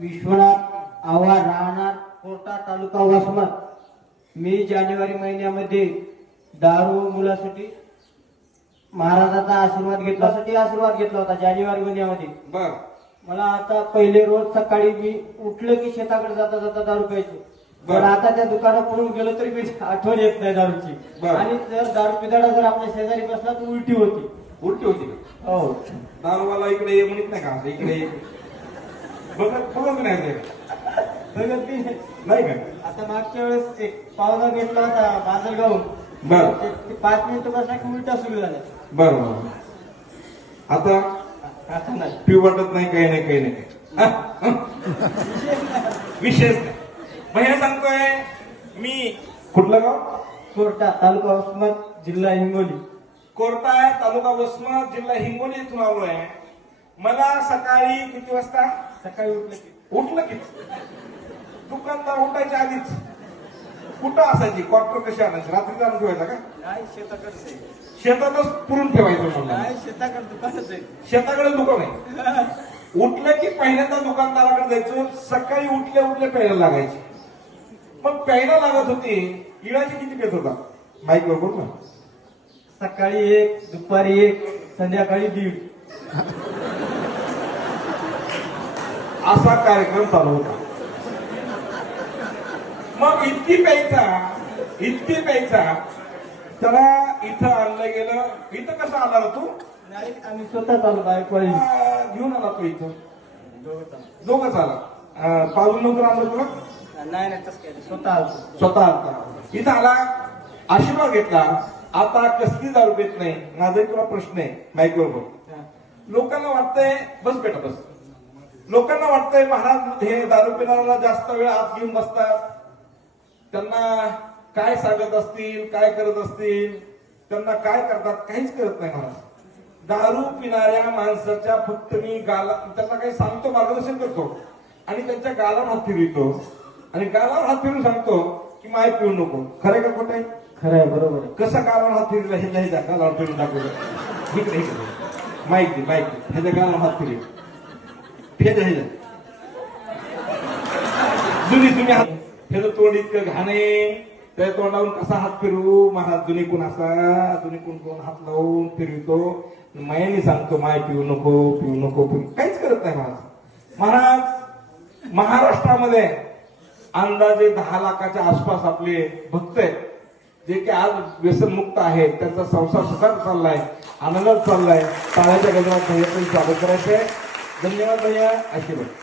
विश्वनाथ आव्हाड राहणार कोटा तालुका वसमत. मी जानेवारी महिन्यामध्ये दारू मुलासाठी महाराजाचा आशीर्वाद घेतला साठी आशीर्वाद घेतला होता जानेवारी महिन्यामध्ये. बर. मला आता पहिले रोज सकाळी मी उठलं की शेताकडे जाता जाता दारू प्यायचो. पण बरं. आता त्या दुकानात गेलो तरी मी आठवण येत नाही दारूची. आणि जर दारू पिदाडा जर आपल्या शेजारी बसला तर उलटी होती. उलटी होती हो. दारूवाला इकडे ये म्हणत नाही का? इकडे बघत बघत नाही. बघत की नाही. का? आता मागच्या वेळेस एक पावला घेतला होता बाजलगावून बर. पाच मिनिटं बसला की उलटा सुरू झाला. बर बर. आता? आता नाही. पिऊ वाटत नाही काही नाही काही नाही. काही. विशेष नाही. भैया सांगतोय मी कुठलं गाव? कोर्टा तालुका उस्मत जिल्हा हिंगोली. कोरटा तालुका वसमत जिल्हा हिंगोली इथून आलोय. मला सकाळी किती वाजता? सकाळी उठलं की उठलं की. दुकानदार उठायच्या आधीच. कुठं असायची? क्वार्टर कशी आणायची? रात्री जाऊन ठेवायचा का? नाही शेताकडे. शेतातच पुरून ठेवायचं म्हणलं नाही शेताकडे दुकानच आहे. शेताकडे दुकान आहे. उठलं की पहिल्यांदा दुकानदाराकडे जायचो सकाळी उठल्या उठल्या प्यायला लागायची. मग प्यायला लागत होती इळाची किती पेत होता? बाईक वर बोल ना? सकाळी एक दुपारी एक संध्याकाळी दीड. असा कार्यक्रम चालू होता. मग इतकी प्यायचा इतकी प्यायचा त्याला इथं आणलं गेलं. इथं कसं आला तू? नाही आम्ही स्वतः चालू बाईक घेऊन आला तू इथं. दोघंच आला. पाजून नंतर आणलं तुला? नाही नाही. स्वतः. स्वतः इथं आला आशीर्वाद घेतला. आता कसली दारू पेत नाही? माझा तुला प्रश्न आहे. माईक बरोबर. लोकांना वाटतंय बस बेटा बस. लोकांना वाटतंय महाराज हे दारू पिणाऱ्याला जास्त वेळ आत घेऊन बसतात. त्यांना काय सांगत असतील काय करत असतील त्यांना काय करतात काहीच करत नाही महाराज. दारू पिणाऱ्या माणसाच्या फक्त मी गाला त्यांना काही सांगतो मार्गदर्शन करतो. आणि त्यांच्या गालावर हात फिरवितो. आणि गालावर हात फिरून सांगतो की माय पिऊ नको. खरं का आहे? खरं आहे बरोबर कसा गालावर हात फिरला हे नाही गालावर फिरून दाखवलं. इकडे. माहिती माहिती. ह्याच्या गालावर हात फिरव. फेद आहे जुनी तुम्ही हात फेद तोंड इतकं घाणे त्या तोंडावरून कसा हात फिरू? महाराज जुनी कोण असा? जुनी कोण कोण हात लावून फिरवितो? मायाने सांगतो माय पिऊ नको पिऊ नको पिऊ काहीच करत नाही महाराज. महाराज महाराष्ट्रामध्ये अंदाजे दहा लाखाच्या आसपास आपले भक्त आहेत. जे की आज व्यसनमुक्त आहे. त्यांचा संसार सुखात चाललाय. आनंदात चाललाय. टाळ्याच्या गजरात भैयाचं स्वागत करायचंय. धन्यवाद भैया आशीर्वाद